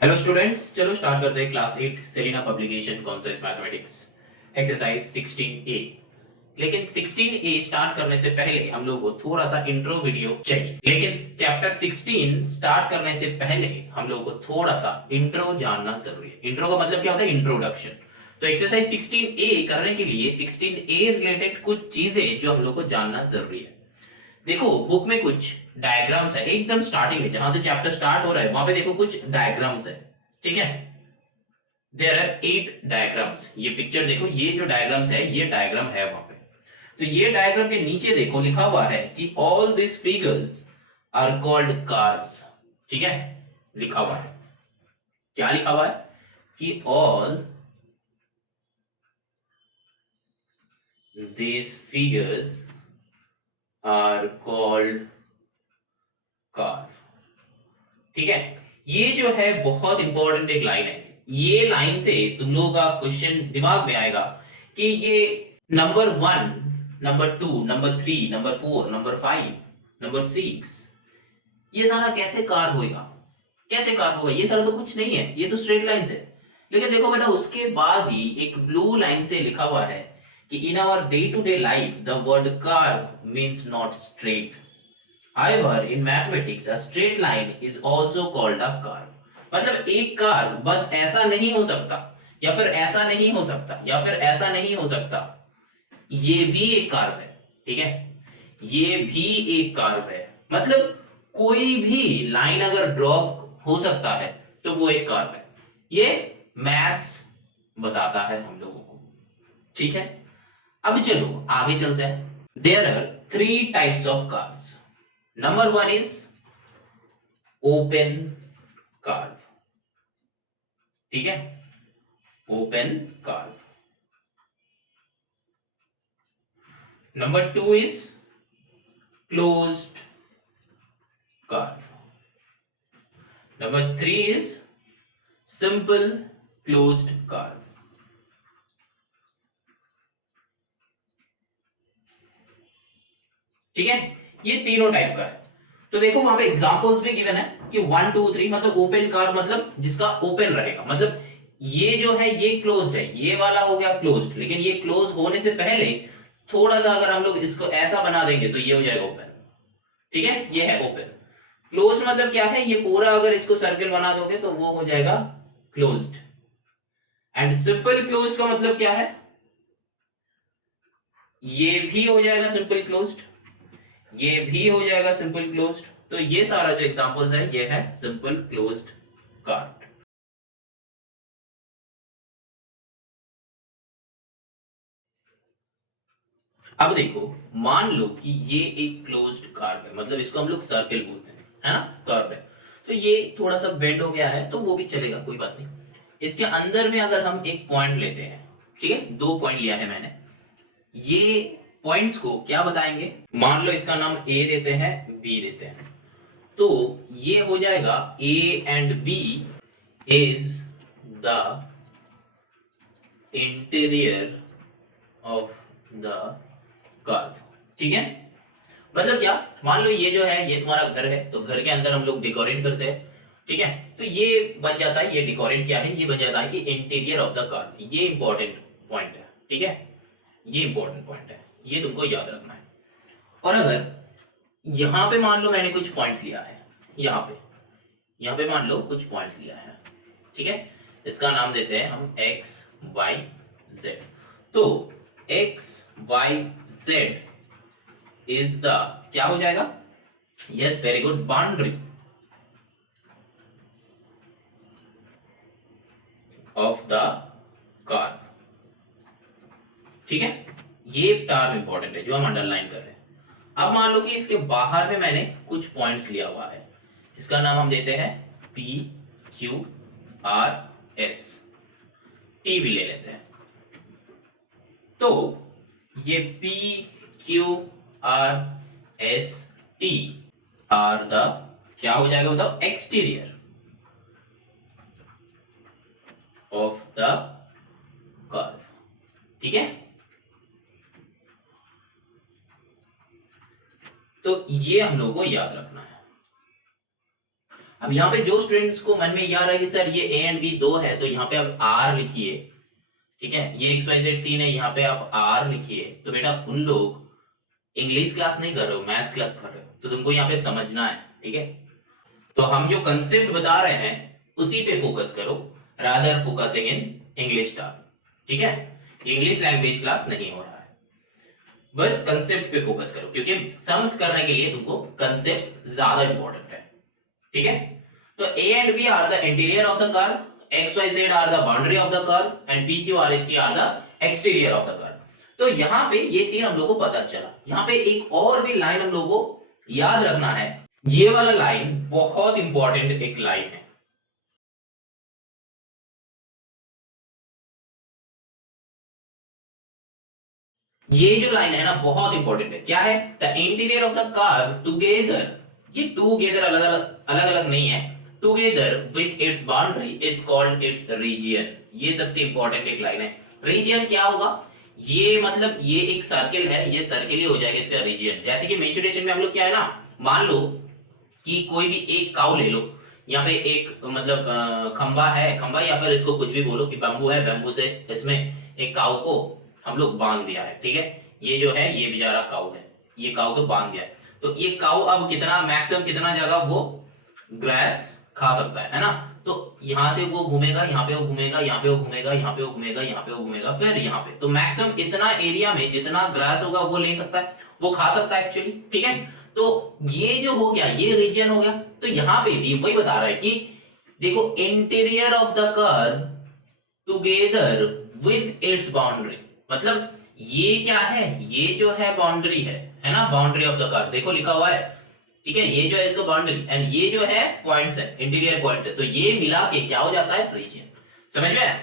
Hello students, चलो start करते हैं class 8 Selina publication concepts mathematics exercise 16A। लेकिन 16A स्टार्ट करने से पहले हम लोग को थोड़ा सा इंट्रो वीडियो चाहिए। लेकिन चैप्टर 16 स्टार्ट करने से पहले हम लोग को थोड़ा सा इंट्रो जानना जरूरी है। इंट्रो का मतलब क्या होता है? इंट्रोडक्शन। तो एक्सरसाइज 16A करने के लिए 16A रिलेटेड कुछ चीजें जो हम लोग को जानना जरूरी है। देखो बुक में कुछ डायग्राम्स है, एकदम स्टार्टिंग में जहां से चैप्टर स्टार्ट हो रहा है वहां पे देखो कुछ डायग्राम्स है, ठीक है। There are 8 diagrams. ये पिक्चर देखो, ये जो डायग्राम्स है ये डायग्राम है वहां पे। तो ये डायग्राम के नीचे देखो लिखा हुआ है कि all this figures are called curves, ठीक है। लिखा हुआ है, क्या लिखा हुआ है कि all these figures are called curve, ठीक है। ये जो है बहुत इंपॉर्टेंट एक लाइन है। ये लाइन से तुम लोगों का क्वेश्चन दिमाग में आएगा कि ये number 1, number 2, number 3, number 4, number 5, number 6 ये सारा कैसे कार्व होगा? कैसे कार्व होगा? ये सारा तो कुछ नहीं है, ये तो स्ट्रेट लाइन है। लेकिन देखो बेटा, उसके बाद ही एक ब्लू लाइन से लिखा हुआ है कि in our day to day life the word curve means not straight. However, in mathematics, a straight line is also called a curve. मतलब एक कर्व बस ऐसा नहीं हो सकता, या फिर ऐसा नहीं हो सकता, या फिर ऐसा नहीं हो सकता। ये भी एक कर्व है, ठीक है। ये भी एक कर्व है, मतलब कोई भी लाइन अगर ड्रॉ हो सकता है तो वो एक कर्व है। ये मैथ्स बताता है हम लोगों को, ठीक है। अब चलो आगे चलते हैं। There are 3 types of curves. Number 1 is open curve, ठीक है, open curve. Number 2 is closed curve. Number 3 is simple closed curve. ठीक है, ये तीनों टाइप का है। तो देखो वहां पे एग्जांपल्स भी गिवन है कि 1 2 3 मतलब ओपन कर्व मतलब जिसका ओपन रहेगा, मतलब ये जो है ये क्लोज्ड है, ये वाला हो गया क्लोज्ड। लेकिन ये क्लोज होने से पहले थोड़ा सा अगर हम लोग इसको ऐसा बना देंगे तो ये हो जाएगा ओपन, ठीक है। ये है ओपन। क्लोज मतलब क्या है? ये पूरा अगर इसको सर्कल बना दोगे तो वो हो जाएगा क्लोज्ड। एंड सिंपल क्लोज्ड का मतलब क्या है? ये भी हो जाएगा सिंपल क्लोज्ड, ये भी हो जाएगा सिंपल क्लोज्ड। तो ये सारा जो एग्जांपल्स है ये है सिंपल क्लोज्ड कर्व। अब देखो, मान लो कि ये एक क्लोज्ड कर्व है, मतलब इसको हम लोग सर्कल बोलते हैं, है ना, कर्व है। तो ये थोड़ा सा बेंड हो गया है तो वो भी चलेगा, कोई बात नहीं। इसके अंदर में अगर हम एक पॉइंट लेते हैं, ठीक है, 2 पॉइंट लिया है मैंने, ये पॉइंट्स को क्या बताएंगे? मान लो इसका नाम ए देते हैं, बी देते हैं, तो ये हो जाएगा A and B is the interior of the curve, ठीक है। मतलब क्या? मान लो ये जो है ये तुम्हारा घर है, तो घर के अंदर हम लोग डेकोरेट करते हैं, ठीक है। तो ये बन जाता है, ये डेकोरेट क्या है? ये बन जाता है कि इंटीरियर ऑफ द कर्व। ये इंपॉर्टेंट पॉइंट है, ठीक है, ये इंपॉर्टेंट पॉइंट है, ये तुमको याद रखना है। और अगर यहां पे मान लो मैंने कुछ पॉइंट्स लिया है, यहां पे मान लो कुछ पॉइंट्स लिया है, ठीक है। इसका नाम देते हैं हम x y z। तो x y z is the, क्या हो जाएगा? Yes, very good, boundary of the curve, ठीक है। ये टर्म इंपॉर्टेंट है जो हम अंडरलाइन कर रहे हैं। अब मान लो कि इसके बाहर में मैंने कुछ पॉइंट्स लिया हुआ है, इसका नाम हम देते हैं P Q R S, T भी ले लेते हैं। तो ये P Q R S T are the, क्या हो जाएगा बताओ, एक्सटीरियर ऑफ द कर्व। ठीक है, तो ये हम लोगों को याद रखना है। अब यहां पे जो स्टूडेंट्स को मन में याद है कि सर ये ए एंड बी 2 है, तो यहां पे आप आर लिखिए। ठीक है, ये XYZ 3 है, यहां पे आप आर लिखिए। तो बेटा उन लोग इंग्लिश क्लास नहीं कर रहे हो, मैथ्स क्लास कर रहे हो, तो तुमको यहाँ पे समझना है। ठीक है, तो हम जो कंसेप्ट बता रहे हैं उसी पे फोकस करो, rather focusing in English term. ठीक है, इंग्लिश लैंग्वेज क्लास नहीं हो रहा है, बस कंसेप्ट पे फोकस करो, क्योंकि सम्स करने के लिए तुमको कंसेप्ट ज्यादा इंपॉर्टेंट है। ठीक है, तो A and B are the interior of the curve, XYZ are the boundary of the curve and PQ R S T are the exterior of the curve. तो यहां पे ये तीन हम लोगों को पता चला। यहां पे एक और भी लाइन हम लोगों को याद रखना है, ये वाला लाइन बहुत इंपॉर्टेंट एक लाइन है। ये जो लाइन है ना बहुत इंपॉर्टेंट है। क्या है, the interior of the curve together, ये टुगेदर अलग अलग नहीं है, together with its boundary is called its region. ये सबसे इंपॉर्टेंट एक लाइन है। रीजियन क्या होगा, ये मतलब ये एक सर्किल है, ये सर्किल ही हो जाएगा इसका रीजियन। जैसे कि मेंसुरेशन में हम लोग क्या है ना, मान लो कि कोई भी एक काउ ले लो, यहाँ पे एक मतलब खंबा है, खंबा या फिर इसको कुछ भी बोलो कि बम्बू है, बम्बू से इसमें एक काउ को हम लोग बांध दिया है। ठीक है, ये जो है ये बेचारा काउ है, ये काउ को बांध दिया है। तो ये काउ अब कितना मैक्सिमम कितना जगह वो ग्रास खा सकता है ना। तो यहां से वो घूमेगा, यहाँ पे वो घूमेगा, यहाँ पे वो घूमेगा, यहाँ पे वो घूमेगा, यहाँ पे वो घूमेगा, फिर यहाँ पे। तो मैक्सिमम इतना एरिया में जितना ग्रास होगा वो ले सकता है, वो खा सकता है एक्चुअली। ठीक है, तो ये जो हो गया ये रीजन हो गया। तो यहाँ पे भी वही बता रहा है कि देखो interior of the curve together with its boundary, मतलब ये क्या है, ये जो है बाउंड्री है ना, बाउंड्री ऑफ द कर्व देखो लिखा हुआ है। ठीक है, ये जो है इसका बाउंड्री एंड ये जो है पॉइंट्स है, इंटीरियर पॉइंट्स है, तो ये मिला के क्या हो जाता है, रीजन। समझ में आया?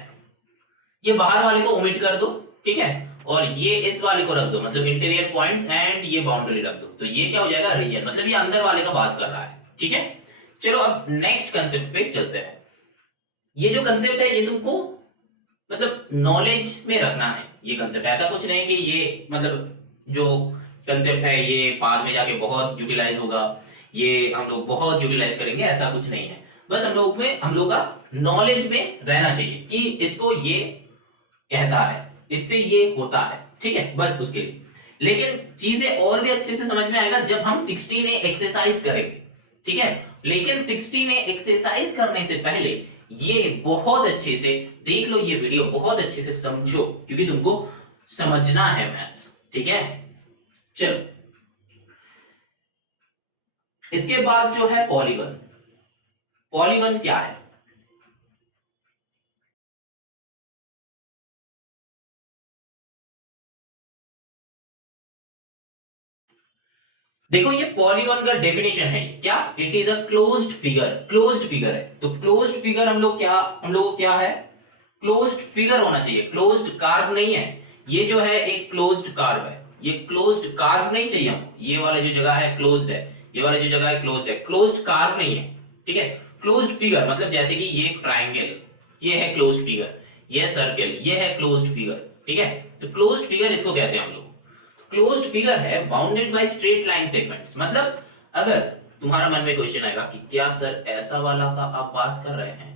ये बाहर वाले को ओमिट कर दो, ठीक है, और ये इस वाले को रख दो, मतलब इंटीरियर पॉइंट्स एंड ये बाउंड्री रख दो, तो ये क्या हो जाएगा, रीजन। मतलब ये अंदर वाले का बात कर रहा है। ठीक है, चलो अब नेक्स्ट कंसेप्ट पे चलते हैं। ये जो कंसेप्ट है ये तुमको मतलब नॉलेज में रखना है। ये कंसेप्ट ऐसा कुछ नहीं कि ये मतलब जो कंसेप्ट है ये बाद में जाके बहुत यूटिलाइज होगा, ये हम लोग बहुत यूटिलाइज करेंगे, ऐसा कुछ नहीं है। बस हम लोग का नॉलेज में रहना चाहिए कि इसको ये कहता है, इससे ये होता है। ठीक है, बस उसके लिए। लेकिन चीजें और भी अच्छे से समझ में आएगा जब हम 16A एक्सरसाइज करेंगे। ठीक है, लेकिन 16A एक्सरसाइज करने से पहले ये बहुत अच्छे से देख लो, ये वीडियो बहुत अच्छे से समझो, क्योंकि तुमको समझना है मैथ्स। ठीक है, चलो इसके बाद जो है पॉलीगन। पॉलीगन क्या है? देखो ये पॉलीगन का डेफिनेशन है क्या, it is a closed figure. Closed figure है, तो क्लोज्ड फिगर हम लोग को क्या है, क्लोज्ड फिगर होना चाहिए, क्लोज्ड कार्व नहीं है। ये जो है एक क्लोज्ड कार्व है, ये क्लोज्ड कार्व नहीं चाहिए हमको। ये वाला जो जगह है क्लोज्ड है, ये वाला जो जगह है क्लोज्ड है, क्लोज्ड कार्व नहीं है। ठीक है, क्लोज्ड फिगर मतलब जैसे कि ये ट्राइंगल, ये है क्लोज्ड फिगर, ये सर्कल, ये है क्लोज्ड फिगर। ठीक है, तो क्लोज्ड फिगर इसको कहते हैं हम लोग। क्लोज्ड फिगर है bounded by straight line segments. मतलब अगर तुम्हारा मन में क्वेश्चन आएगा कि क्या सर ऐसा वाला का आप बात कर रहे हैं,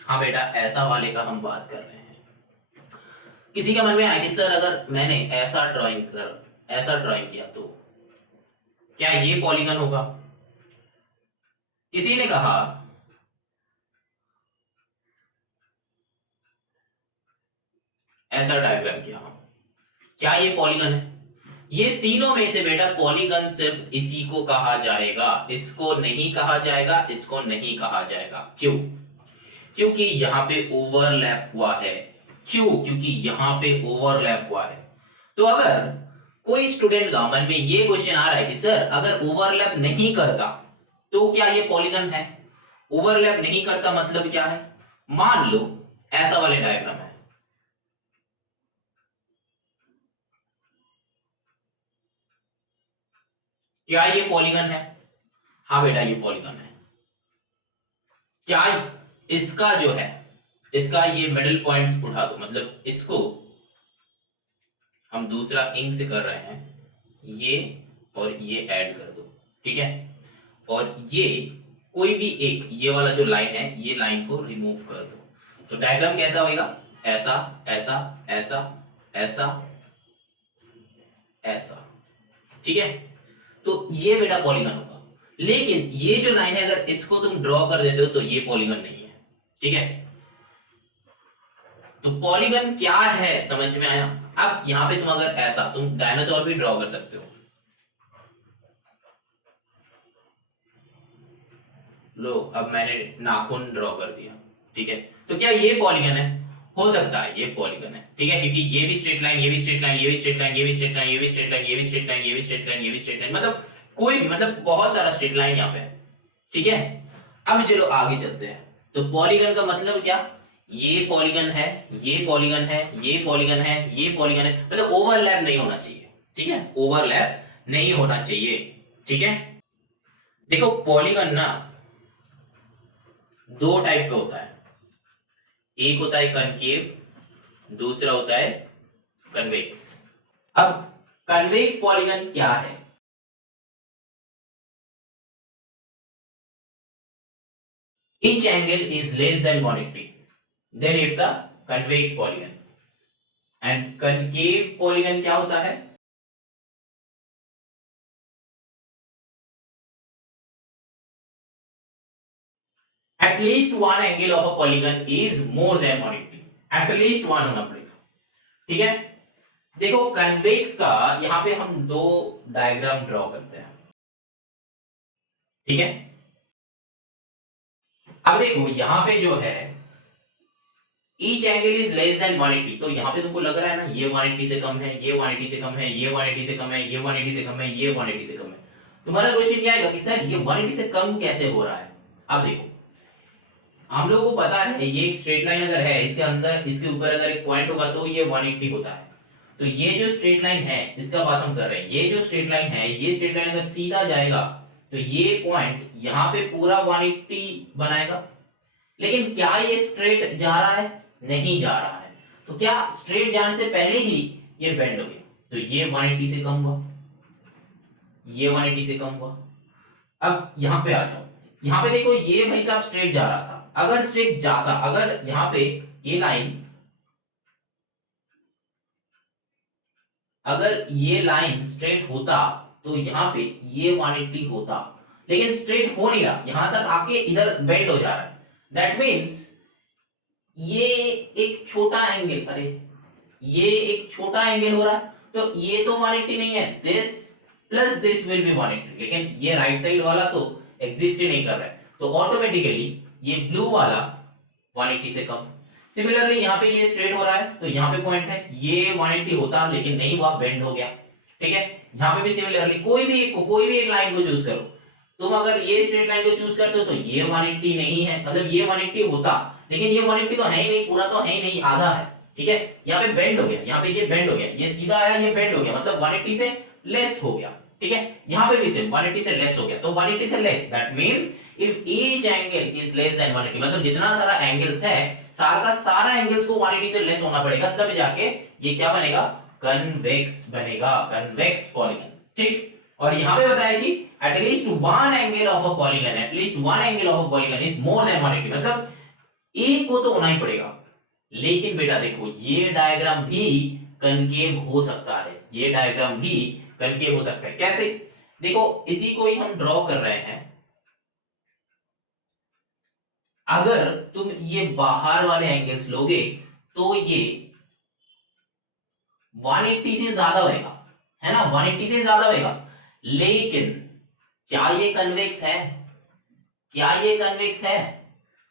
हाँ बेटा ऐसा वाले का हम बात कर रहे हैं। किसी का मन में आया कि सर अगर मैंने ऐसा ड्राइंग किया तो क्या ये पॉलीगन होगा? किसी ने कहा ऐसा डायग्राम किया, क्या ये पॉलीगन है? ये तीनों में से बेटा पॉलीगन सिर्फ इसी को कहा जाएगा, इसको नहीं कहा जाएगा, इसको नहीं कहा जाएगा। क्यों? क्योंकि यहां पे ओवरलैप हुआ है। क्यों? क्योंकि यहां पे ओवरलैप हुआ है। तो अगर कोई स्टूडेंट का मन में ये क्वेश्चन आ रहा है कि सर अगर ओवरलैप नहीं करता तो क्या ये पॉलीगन है? ओवरलैप नहीं करता मतलब क्या है? मान लो ऐसा वाले डायग्राम है, क्या ये पॉलीगन है? हाँ बेटा ये पॉलीगन है। क्या इसका जो है, इसका ये मिडिल पॉइंट्स उठा दो, मतलब इसको हम दूसरा इंक से कर रहे हैं, ये और ये ऐड कर दो, ठीक है? और ये कोई भी एक ये वाला जो लाइन है, ये लाइन को रिमूव कर दो, तो डायग्राम कैसा होगा? ऐसा ऐसा ऐसा ऐसा ऐसा, ठीक है? तो ये बेटा पॉलीगन होगा। लेकिन ये जो लाइन है अगर इसको तुम ड्रॉ कर देते हो तो ये पॉलीगन नहीं है, ठीक है? तो पॉलीगन क्या है समझ में आया? अब यहां पे तुम अगर ऐसा, तुम डायनासोर भी ड्रॉ कर सकते हो, लो अब मैंने नाखून ड्रॉ कर दिया, ठीक है? तो क्या ये पॉलीगन है? हो सकता है ये पॉलीगन है, ठीक है? क्योंकि ये भी स्ट्रेट लाइन, ये भी स्ट्रेट लाइन, ये भी स्ट्रेट लाइन, ये भी स्ट्रेट लाइन, ये भी स्ट्रेट लाइन, ये भी स्ट्रेट लाइन, ये भी स्ट्रेट लाइन, ये भी स्ट्रेट लाइन, मतलब कोई भी, मतलब बहुत सारा स्ट्रेट लाइन यहाँ पे है, ठीक है? अब चलो आगे चलते हैं। तो पॉलीगन का मतलब क्या? ये पॉलीगन है, ये पॉलीगन है, ये पॉलीगन है, ये पॉलीगन है, मतलब ओवरलैप नहीं होना चाहिए, ठीक है? ओवरलैप नहीं होना चाहिए, ठीक है? देखो पॉलीगन ना दो टाइप का होता है, एक होता है कनकेव, दूसरा होता है कन्वेक्स। अब कन्वेक्स पॉलीगन क्या है? Each angle is less than 180, then it's a convex polygon. And concave polygon क्या होता है? At least one angle of a polygon is more than 180. At least one होना पड़ेगा, ठीक है? देखो कन्वेक्स का यहां पे हम दो डायग्राम ड्रॉ करते हैं, ठीक है? अब देखो यहां पे जो है each angle is less than 180, तो यहां पे तुमको लग रहा है ना ये 180 से कम है, ये 180 से कम है, ये 180 से कम है, ये 180 से कम है, ये 180 से कम है। तुम्हारा क्वेश्चन क्या आएगा कि सर ये 180 से कम कैसे हो रहा है? अब देखो हम लोगों को पता है ये एक स्ट्रेट लाइन अगर है, इसके अंदर इसके ऊपर अगर एक पॉइंट होगा तो ये 180 होता है। तो ये जो स्ट्रेट लाइन है इसका बात हम कर रहे हैं, ये जो स्ट्रेट लाइन है, ये स्ट्रेट लाइन अगर सीधा जाएगा तो ये पॉइंट यहाँ पे पूरा 180 बनाएगा। लेकिन क्या ये स्ट्रेट जा रहा है? नहीं जा रहा है। तो क्या स्ट्रेट जाने से पहले ही ये बेंड हो गया, तो ये 180 से कम हुआ, ये 180 से कम हुआ। अब यहां पे आ जाओ, यहां पे देखो ये भाई साहब स्ट्रेट जा रहा था, अगर स्ट्रेट जाता, अगर यहां पे ये लाइन, अगर ये लाइन स्ट्रेट होता तो यहां पे ये 180 होता, लेकिन स्ट्रेट हो नहीं रहा, यहां तक आके इधर बेंड हो जा रहा है। दैट मीन्स ये एक छोटा एंगल, अरे ये एक छोटा एंगल हो रहा है, तो ये तो 180 नहीं है, this plus this will be 180, लेकिन ये राइट साइड वाला तो एग्जिस्ट ही नहीं कर रहा है, तो ऑटोमेटिकली ये ब्लू वाला 180 से कम। सिमिलरली यहाँ पे ये स्ट्रेट हो रहा है, तो यहाँ पे पॉइंट है, ये 180 होता लेकिन नहीं हुआ, बेंड हो गया, ठीक है? यहाँ पे भी सिमिलरली कोई भी एक लाइन को चूज करो, तुम अगर ये स्ट्रेट लाइन को चूज करते हो तो ये 180 नहीं है, मतलब ये 180 होता, लेकिन ये 180 तो है ही नहीं, पूरा तो है ही नहीं, आधा है, ठीक है? यहाँ पे बेंड हो गया, यहाँ पे ये बेंड हो गया, ये सीधा आया, ये बेंड हो गया, मतलब 180 से लेस हो गया, ठीक है? यहाँ पे भी सेम 180 से लेस हो गया, तो 180 से less, that means if each angle is less than 180, मतलब जितना सारा एंगल्स है सारा का सारा एंगल्स को 180 से लेस होना पड़ेगा, तब जाके ये क्या बनेगा? कन्वेक्स बनेगा, कन्वेक्स पॉलीगन, ठीक? और यहाँ पे बताया कि at least one angle of a polygon, at least one angle of a polygon is more than 180, मतलब एक को तो होना ही पड़ेगा। लेकिन बेटा देखो ये डायग्राम भी कनकेव हो सकता है, ये डायग्राम भी कनकेव हो सकता है। कैसे? देखो इसी को ही हम ड्रॉ कर रहे हैं, अगर तुम ये बाहर वाले एंगल्स लोगे तो ये 180 से ज्यादा होगा, है ना? 180 से ज्यादा होगा, लेकिन क्या ये कन्वेक्स है? क्या ये कन्वेक्स है?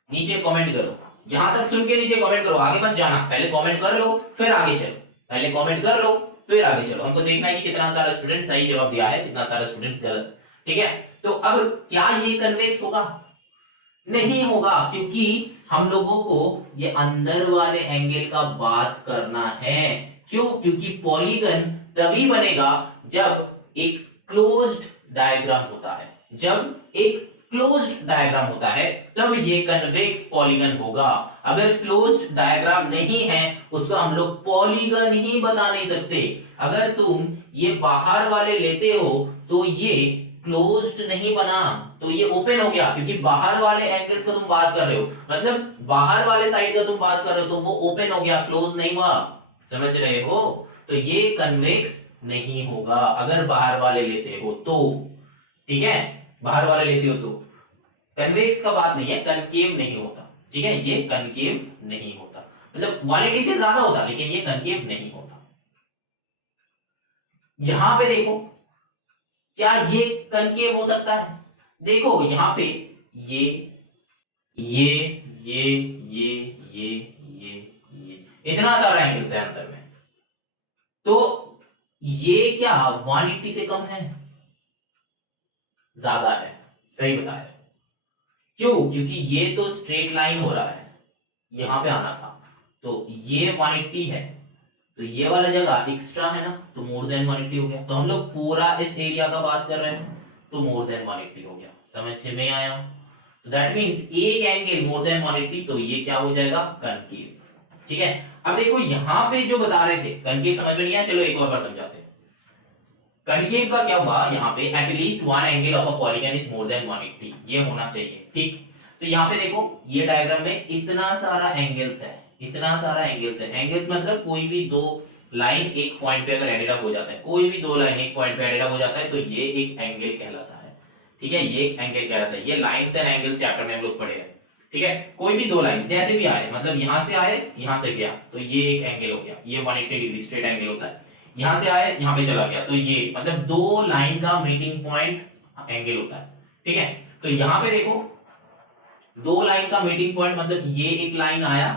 नीचे कमेंट करो, यहां तक सुन के नीचे कमेंट करो, आगे मत जाना, पहले कमेंट कर लो फिर आगे चलो, पहले कमेंट कर लो फिर आगे चलो, हमको देखना है कि कितना सारा स्टूडेंट सही जवाब दिया है, कितना सारा स्टूडेंट्स गलत। ठीक है, तो अब क्या ये कन्वेक्स होगा? नहीं होगा, क्योंकि हम लोगों को ये अंदर वाले एंगल का बात करना है। क्यों? क्योंकि पॉलीगन तभी बनेगा जब एक क्लोज्ड डायग्राम होता है। जब एक क्लोज्ड डायग्राम होता है तब ये कन्वेक्स पॉलीगन होगा। अगर क्लोज्ड डायग्राम नहीं है उसको हम लोग पॉलीगन ही बता नहीं सकते। अगर तुम ये बाहर वाले लेते हो तो ये क्लोज्ड नहीं बना, तो ये ओपन हो गया, क्योंकि बाहर वाले एंगल्स का तुम बात कर रहे हो, मतलब बाहर वाले साइड का तुम बात कर रहे हो, तो वो ओपन हो गया, क्लोज नहीं हुआ। समझ रहे हो? तो ये कन्वेक्स नहीं होगा अगर बाहर वाले लेते हो तो। ठीक है, बाहर वाले लेते हो तो कन्वेक्स का बात नहीं है, कनकेव नहीं होता। ठीक है, ये कनकेव नहीं होता, मतलब 180 से ज्यादा होता लेकिन ये कनकेव नहीं होता। यहां पे देखो, क्या ये कनकेव हो सकता है? देखो यहां पे ये ये ये ये ये ये ये इतना सारा एंगल्स है अंदर में, तो ये क्या 180 से कम है? ज्यादा है। सही बताया। क्यों? क्योंकि ये तो स्ट्रेट लाइन हो रहा है, यहां पे आना था, तो ये 180 है, तो ये वाला जगह एक्स्ट्रा है ना, तो मोर देन 180 हो गया। तो हम लोग पूरा इस एरिया का बात कर रहे हैं, तो मोर देन 180 हो गया। समझ में आया? तो दैट मींस एक एंगल मोर देन 180, तो ये क्या हो जाएगा? कनकेव। ठीक है, अब देखो यहां पे जो बता रहे थे कनकेव समझ में नहीं आया, चलो एक और बार समझाते हैं। कनकेव का क्या हुआ? यहाँ पे at least one angle of a polygon is more than 180, ये होना चाहिए। ठीक, तो यहाँ पे देखो ये डायग्राम में इतना सारा एंगल्स है, इतना सारा एंगल्स है। एंगल्स मतलब कोई भी दो लाइन एक पॉइंट पे अगर एडेड अप हो जाता है, कोई भी दो लाइन एक पॉइंट पे एडेड अप हो जाता है, तो ये एक एंगल कहलाता है। ठीक है, ये एंगल कहलाता है। ये लाइंस एंड एंगल्स चैप्टर में हम लोग पढ़े हैं। ठीक है, कोई भी दो लाइन जैसे भी आए, मतलब यहां से आए यहां से गया, तो ये एक एंगल हो गया, ये 180 डिग्री स्ट्रेट एंगल होता है। यहां से आए यहां पे चला गया, तो ये मतलब दो लाइन का मीटिंग पॉइंट एंगल होता है। ठीक है, तो यहां पे देखो दो लाइन का मीटिंग पॉइंट, मतलब ये एक लाइन आया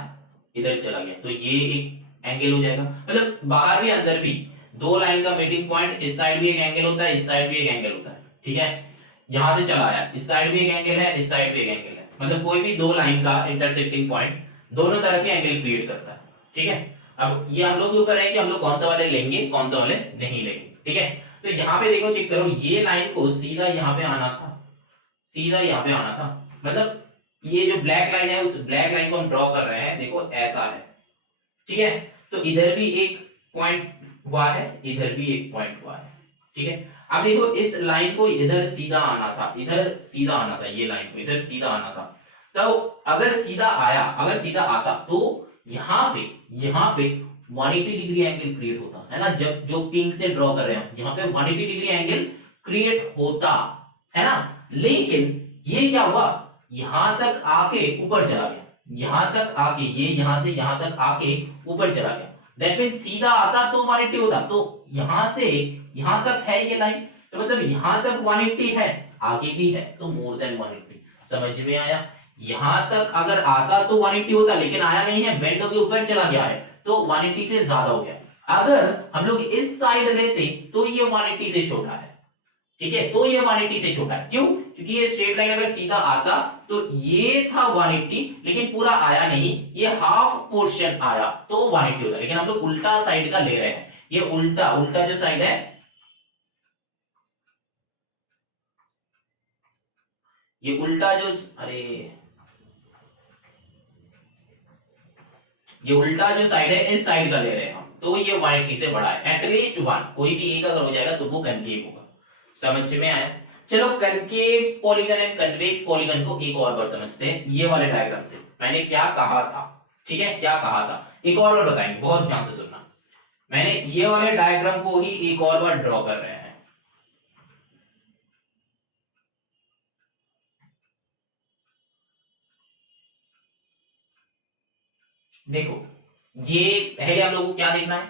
इधर चला गया, तो ये एक एंगल हो जाएगा। मतलब बाहर भी अंदर भी दो लाइन का मीटिंग पॉइंट, इस साइड भी एक एंगल होता है, इस साइड भी एक एंगल होता है। ठीक है, यहां से चला आया, इस साइड भी एक एंगल है, इस साइड भी एक एंगल है, मतलब कोई भी दो लाइन का इंटरसेक्टिंग पॉइंट दोनों तरफ के एंगल क्रिएट करता है। ठीक है, अब ये हम लोग के ऊपर है कि हम लोग कौन सा वाले लेंगे, कौन सा वाले नहीं लेंगे। ठीक है, तो यहाँ पे देखो, चेक करो, ये लाइन को सीधा यहाँ पे आना था, सीधा यहाँ पे आना था, मतलब ये जो ब्लैक लाइन है उस ब्लैक लाइन को हम ड्रॉ कर रहे हैं, देखो ऐसा है। ठीक है, तो इधर भी एक पॉइंट हुआ है, इधर भी एक पॉइंट हुआ है। ठीक है, अब देखो इस लाइन को इधर सीधा आना था, इधर सीधा आना था, ये लाइन को इधर सीधा आना था। तो अगर सीधा आया, अगर सीधा आता तो यहाँ पे 180 डिग्री एंगल क्रिएट होता है ना। जब जो पिंक से ड्रॉ कर रहे हैं यहाँ पे 180 डिग्री एंगल क्रिएट होता है ना। लेकिन ये क्या हुआ, यहां तक आके ऊपर चला गया, यहां तक आके, ये यहां से यहां तक आके ऊपर चला गया। दैट मींस सीधा आता तो 180 होता, तो यहां से यहां तक है ये लाइन, तो मतलब यहां तक 180 है, आगे भी है, तो मोर देन 180। समझ में आया? यहां तक अगर आता तो 180 होता, लेकिन आया नहीं है, बेंड होके ऊपर चला गया है, तो 180 से ज्यादा हो गया। अगर हम लोग इस साइड लेते तो ये 180 से छोटा है। ठीक है, तो ये 180 से छोटा है। क्यों? क्योंकि ये स्ट्रेट लाइन अगर सीधा आता तो ये था 180, लेकिन पूरा आया नहीं, ये हाफ पोर्शन आया तो 180 होता। लेकिन हम लोग उल्टा साइड का ले रहे हैं, ये उल्टा उल्टा जो साइड है, ये उल्टा जो, अरे ये उल्टा जो साइड है इस साइड का ले रहे हैं हम, तो ये 180 से बड़ा है। एटलीस्ट वन, कोई भी एक अगर हो जाएगा तो वो कनकेव होगा। समझ में आया? चलो concave polygon and convex polygon को एक और बार समझते हैं, ये वाले डायग्राम से मैंने क्या कहा था। ठीक है, क्या कहा था एक और बार बताएंगे, बहुत ध्यान से सुनना। मैंने ये वाले डायग्राम को ही एक और बार ड्रॉ कर रहे हैं। देखो, ये पहले हम लोग को क्या देखना है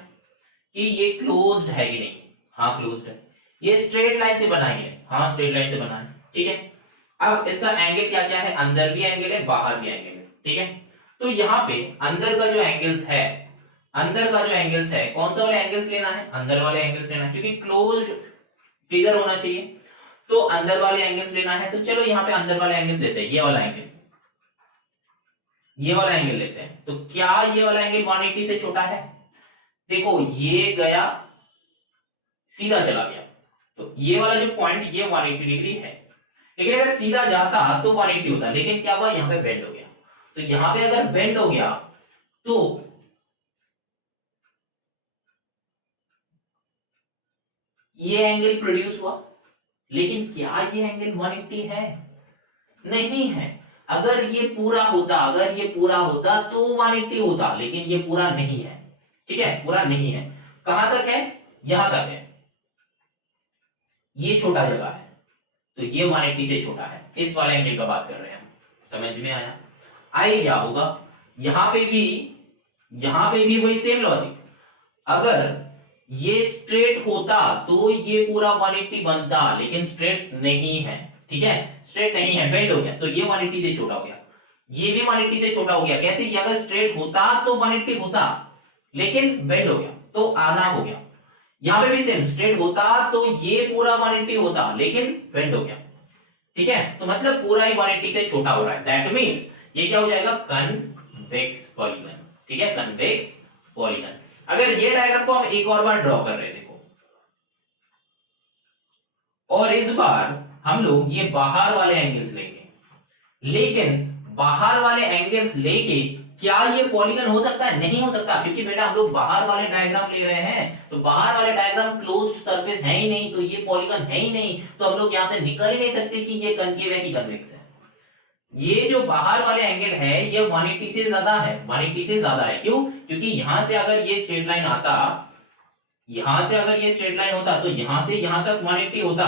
कि ये क्लोज्ड है कि नहीं। हाँ क्लोज्ड है। ये स्ट्रेट लाइन से बना है, हाँ स्ट्रेट लाइन से बना है। ठीक है, अब इसका एंगल क्या क्या है, अंदर भी एंगल है, बाहर भी एंगल है। ठीक है, तो यहाँ पे अंदर का जो एंगल्स है, अंदर का जो एंगल्स है, कौन सा वाले एंगल्स लेना है, अंदर वाले एंगल्स लेना है, क्योंकि क्लोज्ड फिगर होना चाहिए, तो अंदर वाले एंगल्स लेना है। तो चलो यहाँ पे अंदर वाले एंगल्स लेते हैं, ये वाला एंगल, ये वाला एंगल लेते हैं। तो क्या ये वाला एंगल 180 से छोटा है? देखो ये गया सीधा चला गया, तो ये वाला जो पॉइंट ये 180 डिग्री है, लेकिन अगर सीधा जाता तो 180 होता, लेकिन क्या हुआ, यहाँ पे बेंड हो गया। तो यहाँ पे अगर बेंड हो गया तो ये एंगल प्रोड्यूस हुआ, लेकिन क्या ये एंगल 180 है? नहीं है। अगर ये पूरा होता, अगर ये पूरा होता तो 180 होता, लेकिन ये पूरा नहीं है, ठीक है, पूरा नहीं है। कहां तक है? यहां तक है, ये छोटा जगह है, तो ये 180 से छोटा है, इस वाले एंगल का बात कर रहे हैं हम। समझ में आया? आए क्या होगा, यहां पे भी वही सेम लॉजिक, अगर ये स्ट्रेट होता तो ये पूरा 180 बनता, लेकिन स्ट्रेट नहीं है, ठीक है, स्ट्रेट नहीं है, बेंड हो गया, तो ये 180 से छोटा हो गया, ये भी 180 से छोटा हो गया। कैसे? कि अगर स्ट्रेट होता तो 180 होता, लेकिन बेंड हो गया तो आधा हो गया। यहां पे भी सेम, स्ट्रेट होता तो ये पूरा 180 होता, लेकिन बेंड हो गया, ठीक है, तो मतलब पूरा ही 180 से छोटा हो रहा है। दैट मींस ये क्या हो जाएगा, कन्वेक्स पॉलीगन, ठीक है, कन्वेक्स पॉलीगन। अगर ये डायग्राम को हम एक और बार ड्रॉ कर रहे हैं, देखो, और इस बार हम लोग ये बाहर वाले एंगल्स लेंगे, लेकिन बाहर वाले एंगल्स लेके क्या ये पॉलीगन हो सकता है? नहीं हो सकता, क्योंकि बेटा हम लोग बाहर वाले डायग्राम ले रहे हैं, तो बाहर वाले डायग्राम क्लोज्ड सरफेस है ही नहीं, तो ये पॉलीगन है ही नहीं, तो हम लोग यहां से निकल ही नहीं सकते कि ये कनकेव है कि कन्वेक्स है। ये जो बाहर वाले एंगल है ये 180 से ज्यादा है, 180 से ज्यादा है। क्यों? क्योंकि यहां से अगर ये स्ट्रेट लाइन आता, यहां से अगर ये स्ट्रेट लाइन होता तो यहां से यहां तक 180 होता,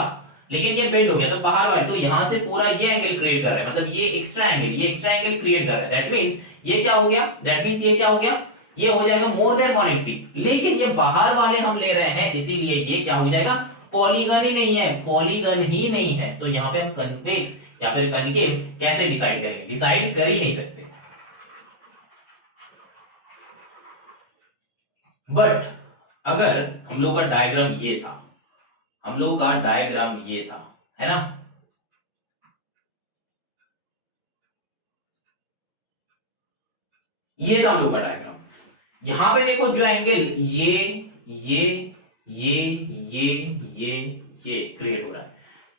लेकिन ये बेंड हो गया तो बाहर वाले, तो यहां से पूरा ये एंगल क्रिएट कर रहा है, मतलब ये एक्स्ट्रा एंगल क्रिएट कर रहा है। दैट मींस ये क्या हो गया, दैट मींस ये क्या हो गया, ये हो जाएगा मोर देन 180, लेकिन ये बाहर वाले हम ले रहे हैं, इसीलिए ये क्या हो जाएगा, पॉलीगन ही नहीं है, पॉलीगन ही नहीं है। तो यहां पे हम कन्वेक्स या फिर कनकेव कैसे डिसाइड करेंगे? डिसाइड कर ही नहीं सकते। बट अगर हम लोग का डायग्राम ये था, हम लोग का डायग्राम ये था, है ना, ये था हम लोग का डायग्राम। यहां पे देखो जो एंगल ये ये क्रिएट हो रहा है,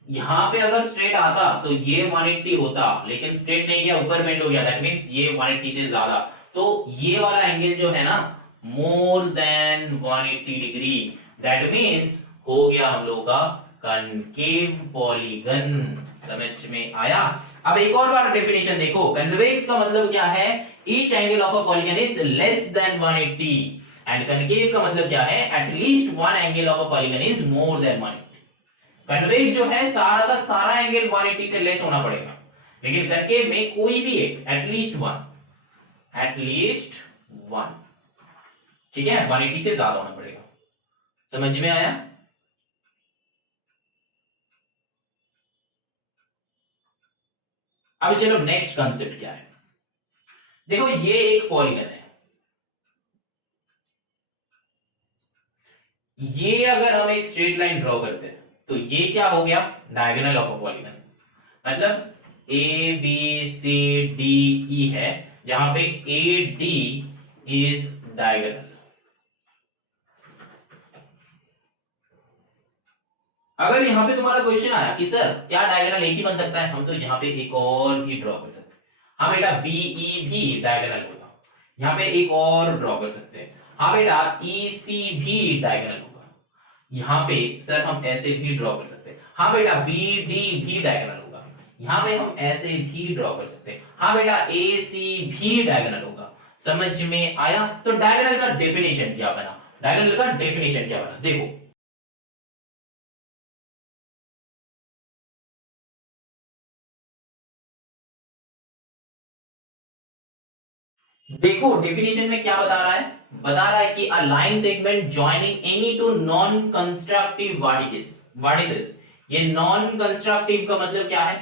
यहां पे अगर स्ट्रेट आता तो ये 180 होता, लेकिन स्ट्रेट नहीं गया, ऊपर बेंड हो गया, दैट मींस ये 180 से ज्यादा, तो ये वाला एंगल जो है ना more than 180 degree, that means हो गया हम लोग का कनकेव पॉलीगन। समझ में आया? अब एक और बार डेफिनेशन देखो, कन्वेक्स का मतलब क्या है, each angle of a polygon is less than 180, and concave का मतलब क्या है, at least one angle of a polygon is more than 180। Convex जो है सारा का सारा एंगल 180 से लेस होना पड़ेगा, लेकिन कनकेव में कोई भी एक, एटलीस्ट वन, ठीक है, 180 से ज्यादा होना पड़ेगा। समझ में आया? अब चलो नेक्स्ट कंसेप्ट क्या है, देखो ये एक पॉलीगन है, ये अगर हम एक स्ट्रेट लाइन ड्रॉ करते हैं तो ये क्या हो गया, डायगोनल ऑफ अ पॉलीगन, मतलब ए बी सी डी ई है, जहां पे ए डी इज डायगोनल। अगर यहां पे तुम्हारा क्वेश्चन आया कि सर क्या डायगोनल एक ही बन सकता है, हम तो यहां पे एक और भी ड्रॉ कर सकते हैं। हाँ बेटा, बीई भी डायगोनल होगा, यहां पे एक और ड्रॉ कर सकते हैं। हाँ बेटा, ईसी भी डायगोनल होगा, यहां पे सर हम ऐसे भी ड्रॉ कर सकते हैं। हाँ बेटा, बीडी भी डायगोनल होगा, यहां पे हम ऐसे भी ड्रॉ कर सकते हैं। हाँ बेटा, एसी भी डायगोनल होगा। समझ में आया? तो डायगोनल का डेफिनेशन क्या बना, डायगोनल का डेफिनेशन क्या बना, देखो देखो डेफिनेशन में क्या बता रहा है, बता रहा है कि a line segment joining any two non constructive vertices. ये नॉन कंस्ट्रक्टिव का मतलब क्या है,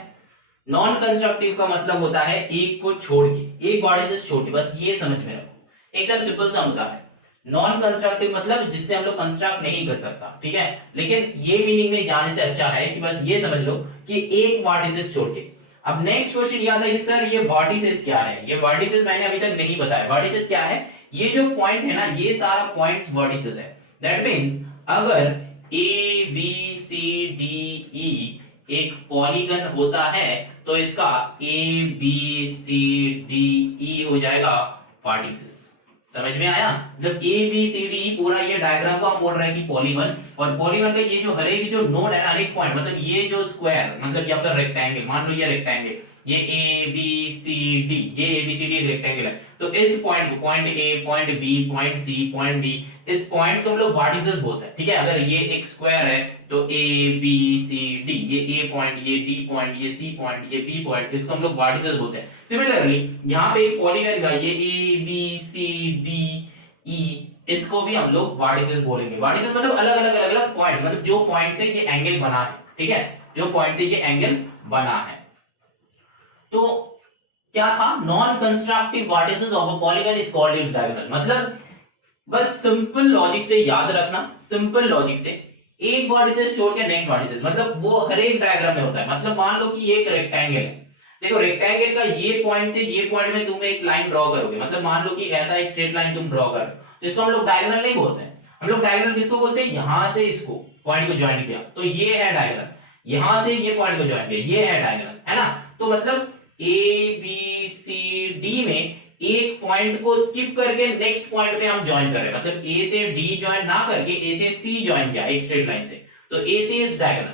नॉन कंस्ट्रक्टिव का मतलब होता है एक को छोड़ के, एक वर्टिसेस छोड़ के, बस ये समझ में रखो, एकदम सिंपल सा होता है। नॉन कंस्ट्रक्टिव मतलब जिससे हम लोग कंस्ट्रक्ट नहीं कर सकता, ठीक है। लेकिन ये मीनिंग में जाने से अच्छा है कि बस ये समझ लो कि एक वर्टिसेस छोड़ के। अब नेक्स्ट क्वेश्चन याद है कि सर ये वर्टिसेस क्या है? ये वर्टिसेस मैंने अभी तक नहीं बताया। वर्टिसेस क्या है? ये जो पॉइंट है ना, ये सारा पॉइंट्स वर्टिसेस है। दैट मींस अगर ए बी सी डी ई एक पॉलीगन होता है तो इसका ए बी सी डी ई हो जाएगा वर्टिसेस। समझ में आया? जब ए बी सी डी पूरा ये डायग्राम को हम बोल रहे हैं कि पॉलीगन, और पॉलीगन का ये जो हर एक जो नोड है ना, हर एक पॉइंट, मतलब ये जो स्क्वायर मतलब ये आपका रेक्टेंगल, मान लो ये रेक्टेंगल, ये ए बी सी डी, ये ए बी सी डी एक रेक्टेंगल है, तो इस पॉइंट को point A, point B, point C, point D, इस पॉइंट्स को हम लोग वर्टिसेस बोलते हैं, ठीक है। अगर ये एक स्क्वायर है तो ए बी सी डी, ये ए पॉइंट, ये बी पॉइंट, ये सी पॉइंट, ये बी पॉइंट, इसको हम लोग वर्टिसेस बोलते हैं। सिमिलरली यहाँ पे एक पॉलीगन का ये A B C D E, इसको भी हम लोग वर्टिसेस बोलेंगे। वर्टिसेस मतलब अलग अलग अलग अलग पॉइंट्स, मतलब जो पॉइंट से ये एंगल बना है, ठीक है, जो पॉइंट से ये एंगल बना है। तो क्या था? Non constructive vertices of a polygon is called its diagonal. मतलब बस सिंपल लॉजिक से याद रखना, सिंपल लॉजिक से एक वर्टिसेस छोड़ के नेक्स्ट वर्टिसेस, मतलब वो हर एक डायग्राम में होता है। मतलब मान लो कि ये एक रेक्टेंगल है, देखो रेक्टेंगल का ये पॉइंट से ये पॉइंट में तुम एक लाइन ड्रॉ करोगे, मतलब मान लो कि ऐसा एक स्ट्रेट लाइन तुम ड्रॉ कर रहे हो, तो इसको हम लोग डायगोनल नहीं बोलते हैं। हम लोग डायगोनल किसको बोलते हैं? यहां से इसको पॉइंट को ज्वाइन किया तो ये है डायगोनल, यहां से ये पॉइंट को ज्वाइन किया ये है डायगोनल, है ना। तो मतलब ए बी सी डी में एक पॉइंट को स्किप करके नेक्स्ट पॉइंट पे हम ज्वाइन कर रहे हैं, मतलब ए से डी ज्वाइन ना करके ए से सी ज्वाइन किया एक स्ट्रेट लाइन से, तो ए से इज डायगोनल।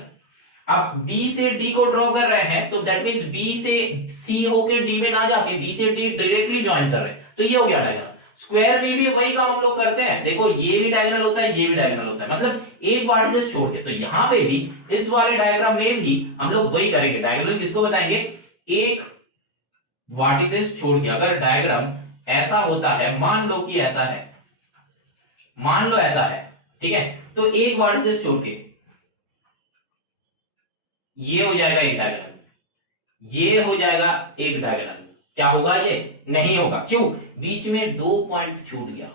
अब बी से डी को ड्रॉ कर रहे हैं तो दैट मींस बी से सी होके डी में ना जाके बी से डी डायरेक्टली ज्वाइन कर रहे हैं, तो ये हो गया डायगोनल। स्क्वायर में भी वही काम हम लोग करते हैं, देखो ये भी डायगोनल होता है, ये भी डायगोनल होता है, मतलब एक वर्टिसेस छोड़ के। तो यहां पे भी इस वाले डायग्राम में भी हम लोग वही करेंगे। डायगोनल किसको बताएंगे? एक वर्टिसेस छोड़ के। अगर डायग्राम ऐसा होता है, मान लो कि ऐसा है, मान लो ऐसा है, ठीक है, तो एक वर्टिसेस छोड़ के ये हो जाएगा एक डायगोनल, ये हो जाएगा एक डायगोनल। क्या होगा? ये नहीं होगा। क्यों? बीच में दो पॉइंट छूट गया,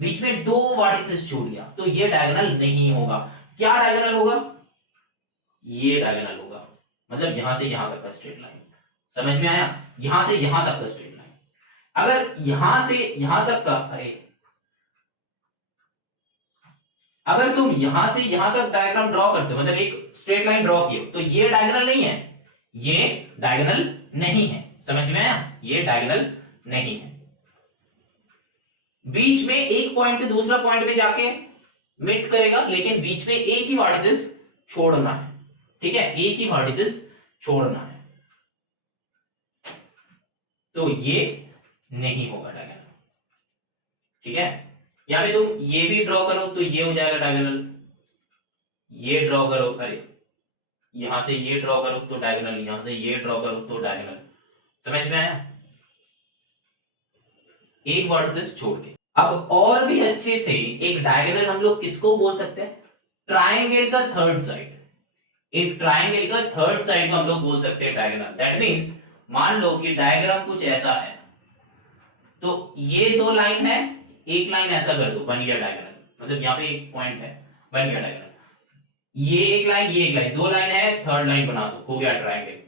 बीच में दो वर्टिसेस छूट गया, तो ये डायगोनल नहीं होगा। क्या डायगोनल होगा? ये डायगोनल होगा, मतलब यहां से यहां तक का स्ट्रेट लाइन। समझ में आया? यहां से यहां तक का स्ट्रेट लाइन। अगर यहां से यहां तक का, अगर तुम यहां से यहां तक डायग्राम ड्रॉ करते हो, मतलब एक स्ट्रेट लाइन ड्रॉ किए, तो ये डायगोनल नहीं है, ये डायगोनल नहीं है। समझ में आया? ये डायगोनल नहीं है। बीच में एक पॉइंट से दूसरा पॉइंट पे जाके मीट करेगा, लेकिन बीच में एक ही वर्टिसेस छोड़ना है, ठीक है, एक ही वर्टिसेस छोड़ना है, तो ये नहीं होगा डायगोनल, ठीक है। यहां पे तुम ये भी ड्रॉ करो तो ये हो जाएगा डायगोनल, ये ड्रॉ करो, अरे यहां से ये ड्रॉ करो तो डायगोनल, यहां से ये ड्रॉ करो तो डायगोनल। समझ में आया? एक वर्टिसेस छोड़ के। अब और भी अच्छे से एक डायगोनल हम लोग किसको बोल सकते हैं? ट्राइंगल का थर्ड साइड। एक ट्राइंगल का थर्ड साइड को हम लोग बोल सकते हैं डायगोनल। दैट मींस मान लो कि डायग्राम कुछ ऐसा है, तो ये दो लाइन है, एक लाइन ऐसा कर दो, बन गया डायगोनल, मतलब यहाँ पे एक पॉइंट है, बन गया डायगोनल। ये एक लाइन, ये एक लाइन, दो लाइन है, थर्ड लाइन बना दो, हो गया ट्रायंगल।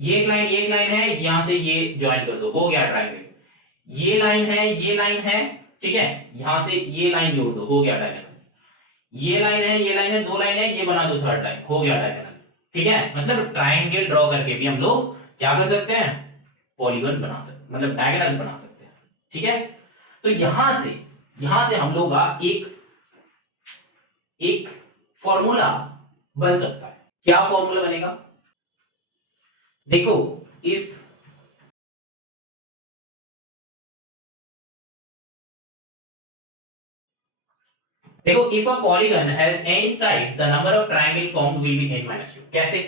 ये एक लाइन है, यहां से ये ज्वाइन कर दो, हो गया ट्रायंगल। ये लाइन है, ये लाइन है, ठीक है, यहां से ये लाइन जोड़ दो, हो गया डायगोनल। ये लाइन है, ये लाइन है, दो लाइन है, ये बना दो थर्ड लाइन, हो गया डायगोनल। ठीक है, मतलब ट्रायंगल ड्रॉ करके भी हम लोग क्या कर सकते हैं? पॉलीगन बना सकते, मतलब डायगोनल बना सकते हैं। ठीक है, तो यहां से हम लोग एक फॉर्मूला बन सकता है। क्या फॉर्मूला बनेगा? देखो, if a polygon has n sides, the number of triangle formed will be n-2। कैसे?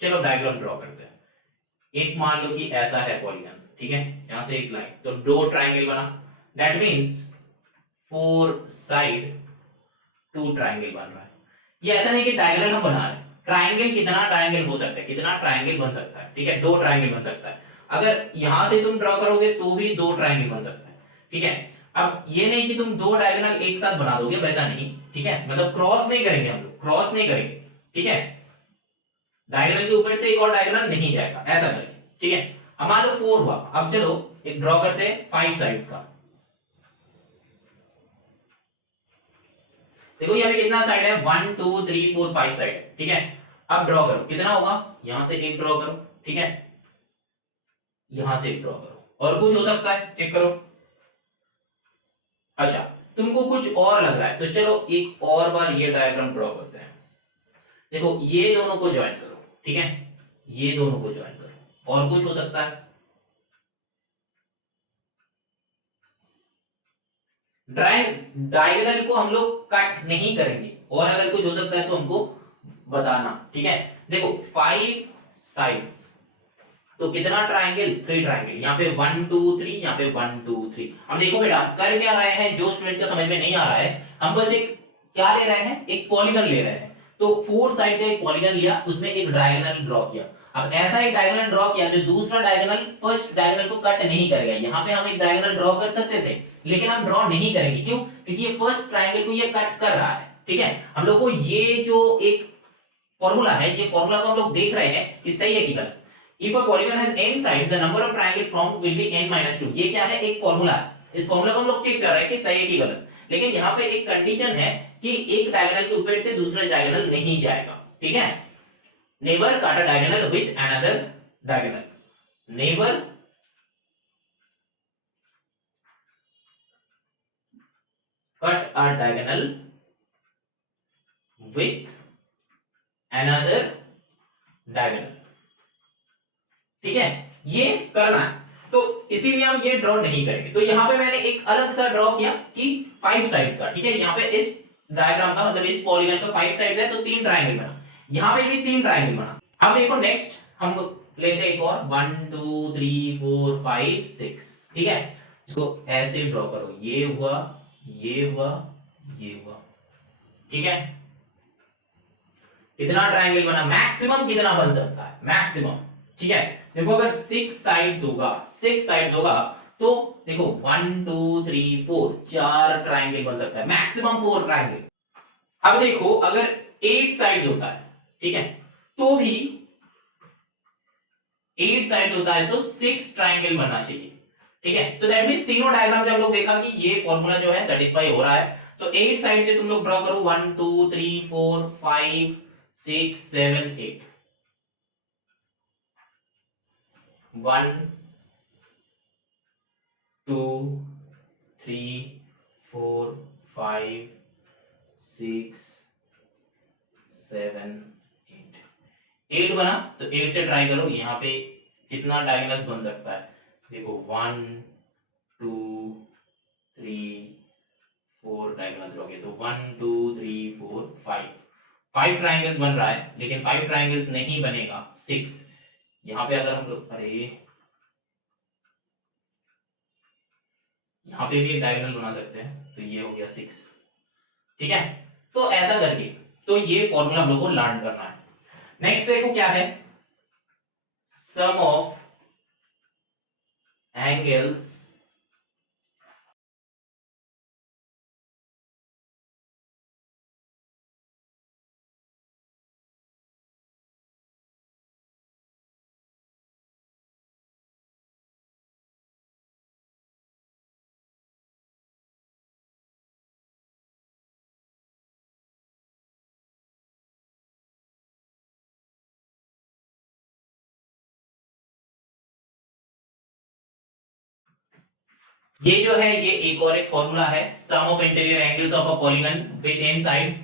चलो डायग्राम ड्रॉ करते हैं। एक मान लो कि ऐसा है पॉलीगन, ठीक है, यहां से एक लाइन, तो दो ट्रायंगल बना, दैट मींस 4 साइड 2 ट्रायंगल बन रहा है। ये ऐसा नहीं कि डायगोनल हम बना रहे हैं, ट्रायंगल कितना ट्रायंगल हो सकता है, कितना ट्रायंगल बन सकता है, ठीक है, 2 ट्रायंगल बन सकता है। अगर यहां से तुम ड्रॉ करोगे तो भी 2 ट्रायंगल बन सकता है। ठीक है, अब ये नहीं कि तुम दो डायगोनल एक साथ बना दोगे, वैसा नहीं, ठीक है, मतलब क्रॉस नहीं करेंगे हम लोग, क्रॉस नहीं करेंगे, ठीक है, डायगोनल के ऊपर से एक और डायगोनल नहीं जाएगा, ऐसा करेंगे, ठीक है। अब मान लो 4 हुआ, अब चलो एक ड्रॉ करते हैं 5 साइड्स का। देखो यहाँ पे कितना साइड है, 1 2 3 4 5 साइड है, ठीक है। अब ड्रॉ करो, कितना होगा, यहां से एक ड्रॉ करो, ठीक है, यहां से एक ड्रॉ करो, और कुछ हो सकता है चेक करो। अच्छा, तुमको कुछ और लग रहा है तो चलो एक और बार ये डायग्राम ड्रॉ करते हैं। देखो ये दोनों को ज्वाइन करो, ठीक है, ये दोनों को ज्वाइन करो, और कुछ हो सकता है। डायगोनल को हम लोग कट नहीं करेंगे, और अगर कुछ हो सकता है तो हमको बताना, ठीक है। देखो 5 साइड्स, तो कितना ट्रायंगल, 3 ट्रायंगल, यहाँ पे 1 2 3, यहाँ पे 1 2 3। अब देखो बेटा कर क्या रहे हैं, जो स्टूडेंट्स का समझ में नहीं आ रहा है, हम बस एक क्या ले रहे हैं, एक पॉलीगन ले रहे हैं। तो 4 साइड का एक पॉलीगन लिया, उसमें एक डायगोनल ड्रॉ किया। अब ऐसा एक डायगोनल ड्रॉ किया जो दूसरा डायगोनल फर्स्ट डायगोनल को कट नहीं करेगा। यहाँ पे हम एक डायगोनल ड्रॉ कर सकते थे, लेकिन हम ड्रॉ नहीं करेंगे, क्यों, क्योंकि ये फर्स्ट ट्रायंगल को ये कट कर रहा है, ठीक है। हम लोग को ये जो एक फॉर्मूला है, ये फॉर्मूला को हम लोग देख रहे हैं कि सही है कि गलत। If a polygon has n sides, the number of triangle formed will be n minus 2। ये क्या है, एक फॉर्मूला है, इस फॉर्मूला को हम लोग चेक कर रहे हैं कि सही है कि गलत। लेकिन यहाँ पे एक कंडीशन है कि एक डायगोनल के ऊपर से दूसरा डायगोनल नहीं जाएगा, ठीक है। Never cut a diagonal with another diagonal, never cut a diagonal with another diagonal, ठीक है, ये करना है। तो इसीलिए हम ये ड्रॉ नहीं करेंगे। तो यहाँ पे मैंने एक अलग सा ड्रॉ किया कि 5 साइड्स का, ठीक है, यहाँ पे इस डायग्राम का मतलब इस पॉलीगन का 5 साइड्स है, तो 3 ट्रायंगल बना, यहाँ पे भी 3 ट्रायंगल बना। अब देखो नेक्स्ट हम लेते हैं एक और 1 2 3 4 5 6, ठीक है, इसको ऐसे ड्रॉ करो, ये हुआ, ये हुआ, ये हुआ, ठीक है। कितना ट्रायंगल बना, मैक्सिमम कितना बन सकता है, मैक्सिमम, ठीक है। देखो अगर 6 साइड्स होगा, 6 साइड्स होगा तो देखो 1 2 3 4 4 ट्रायंगल बन सकता है, मैक्सिमम 4 ट्रायंगल। अब देखो अगर 8 साइड्स होता है, ठीक है, तो भी 8 साइड्स होता है तो 6 ट्रायंगल बनना चाहिए, ठीक है। तो दैट मींस तीनों डायग्राम से हम लोग देखा कि ये फॉर्मूला जो है सेटिस्फाई हो रहा है। तो 8 साइड से तुम लोग ड्रॉ करो, 1 2 3 4 5 6 7 8, 1 2 3 4 5 6 7 8, 8 बना। तो 8 से ट्राई करो, यहाँ पे कितना डायगोनल्स बन सकता है, देखो 1 2 3 4 डायगोनल्स हो गए, तो 1 2 3 4 5 ट्रायंगल्स बन रहा है, लेकिन 5 ट्रायंगल्स नहीं बनेगा, 6। यहाँ पे अगर हम लोग, अरे यहाँ पे भी एक डायगोनल बना सकते हैं, तो ये हो गया 6, ठीक है। तो ऐसा करके तो ये फॉर्मूला हम लोग को लर्न करना है। नेक्स्ट देखो क्या है, सम ऑफ एंगल्स ये जो है ये एक और एक फॉर्मूला है, sum of interior angles of a polygon with n sides.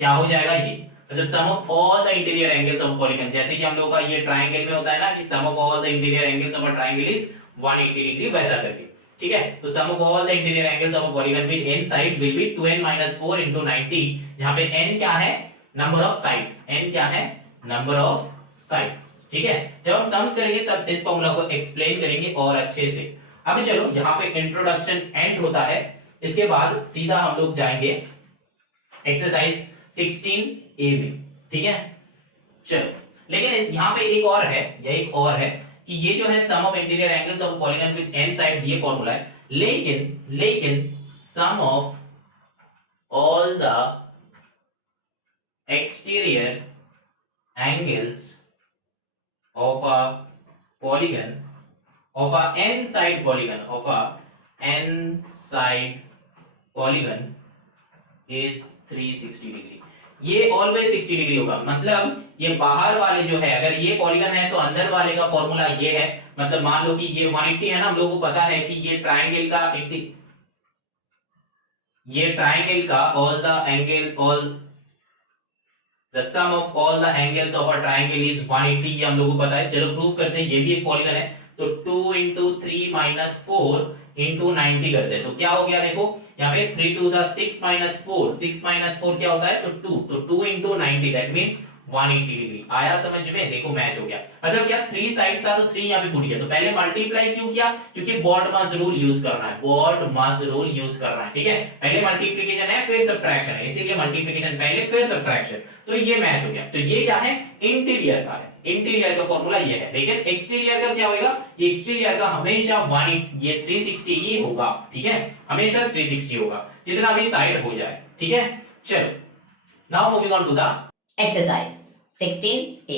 क्या हो जाएगा ये, मतलब sum of all the interior angles of polygon, जैसे कि हम लोग का ये ट्रायंगल में होता है ना कि sum of all the interior angles of a triangle is 180 degree, वैसा करके, ठीक है। तो sum of all the interior angles of a polygon with n sides will be 2n 4 into 90, जहां पे n क्या है, नंबर ऑफ साइड्स, n क्या है, नंबर ऑफ साइड्स, ठीक है। जब हम सम्स करेंगे तब इस फॉर्मूला को एक्सप्लेन करेंगे और अच्छे से। अब चलो यहाँ पे इंट्रोडक्शन एंड होता है, इसके बाद सीधा हम लोग जाएंगे एक्सरसाइज 16A में, ठीक है। चलो लेकिन इस यहाँ पे एक और है, यह एक और है कि ये जो है sum of interior angles of polygon with n sides, ये फॉर्मूला है, लेकिन sum of all the exterior angles of a polygon of a n side polygon is 360 degree. ये ऑलवेज 60 डिग्री होगा, मतलब ये बाहर वाले जो है, अगर ये पॉलीगन है तो अंदर वाले का फॉर्मूला ये है, मतलब मान लो कि ये 180 है ना, हम लोगों को पता है कि ये ट्राइंगल का all the angles, all the sum of all the angles of a triangle is 180, ये हम लोगों को पता है। चलो प्रूव करते हैं, ये भी एक पॉलीगन है, तो 2 into 3 minus 4 into 90 करते हैं, तो क्या हो गया देखो यहाँ पे 3 2 6 minus 4, 6 minus 4 क्या होता है, तो 2, तो 2 into 90 दैट मींस 180 डिग्री। आया समझ में? देखो मैच हो गया, मतलब क्या 3 साइड्स था तो 3 यहाँ पे पुट किया, तो पहले मल्टीप्लाई क्यों किया, क्योंकि बॉडमास रूल यूज करना है, बॉडमास रूल यूज करना है, ठीक है। पहले मल्टीप्लिकेशन है फिर सब्ट्रैक्शन है, इसीलिए मल्टीप्लिकेशन पहले फिर सब्ट्रैक्शन, तो ये मैच हो गया। तो ये क्या है, इंटीरियर का है, इंटीरियर का फॉर्मूला ये है। लेकिन एक्सटीरियर का क्या होगा, ये एक्सटीरियर का हमेशा 180 ये 360 ही होगा, ठीक है, हमेशा 360 होगा, जितना भी साइड हो जाए, ठीक है। चलो now moving on to the Exercise 16A.